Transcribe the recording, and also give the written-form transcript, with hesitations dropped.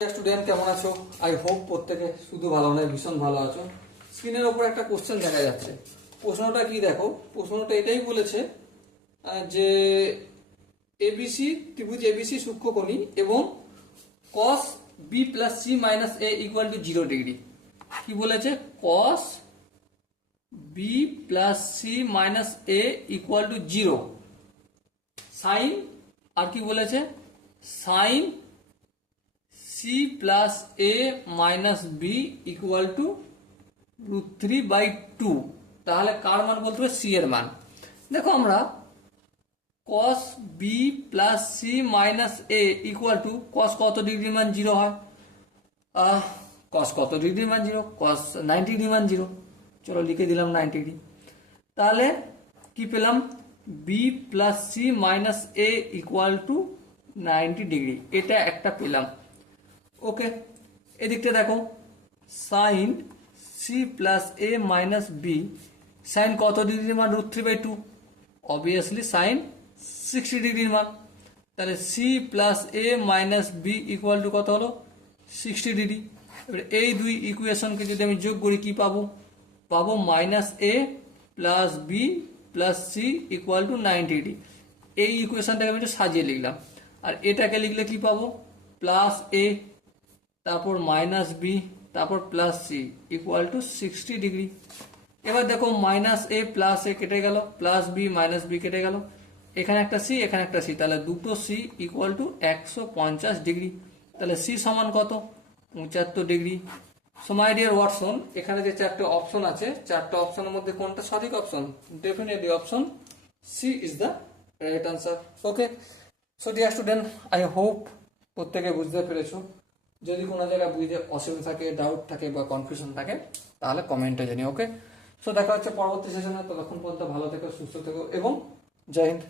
Student কেমন আছো? I hope প্রত্যেকে শুধু ভালো নয় ভীষণ ভালো আছো। স্ক্রিনের ওপর একটা কোশ্চেন দেখা যাচ্ছে। প্রশ্নটা কি দেখো, প্রশ্নটা এটাই বলেছে যে এবিসি ত্রিভুজ এবিসি সূক্ষ্মকোণী এবং cos B plus C minus A equal to 0 degree. কি বলেছে? cos B plus C minus A equal to 0, sine আর কি বলেছে sine C plus A minus B equal to √3/2। তাহলে কার মান বলতে হবে? সি এর মান। দেখো আমরা cos B plus C minus A equal to cos কত ডিগ্রির মান 0 হয়? cos কত ডিগ্রির মান 0? cos 90 ডিগ্রির মান 0। চলো লিখে দিলাম 90 ডিগ্রি। তাহলে কি পেলাম? B plus C minus A equal to 90 ডিগ্রি, এটা একটা পেলাম। ওকে, এদিকটা দেখো sine C plus A minus B, sine কত ডিগ্রির মান? √3/2, অবভিয়াসলি সাইন 60 ডিগ্রির মান। তাহলে C plus A minus B equal to কত হলো? 60 ডিগ্রি। এবার এই দুই ইকুয়েশনকে যদি আমি যোগ করি কি পাবো? পাবো minus A plus B plus C equal to 90 ডিগ্রি। এই ইকুয়েশনটাকে আমি একটু সাজিয়ে লিখলাম। আর এটাকে লিখলে কি পাবো? প্লাস এ, তারপর মাইনাস বি, তারপর প্লাস সি ইকুয়াল টু 60 ডিগ্রি। এবার দেখো মাইনাস এ প্লাস এ কেটে গেল, প্লাস বি মাইনাস বি কেটে গেল, এখানে একটা সি এখানে একটা সি, তাহলে দুটো সি ইকুয়াল টু 150 ডিগ্রি। তাহলে সি সমান কত? 75 degree. So my dear Watson, এখানে যে চারটে অপশন আছে, চারটে অপশনের মধ্যে কোনটা সঠিক option? Definitely option C is the right answer. Okay, so dear student, I hope প্রত্যেকে বুঝতে পেরেছো। যদি কোনো জায়গায় বুঝতে অসুবিধা থাকে, ডাউট থাকে বা কনফিউশন থাকে তাহলে কমেন্টে জানিও। ওকে, সো দেখা হচ্ছে পরবর্তী সেশনে। ততক্ষণ পর্যন্ত ভালো থেকো, সুস্থ থেকো এবং জয় হিন্দ।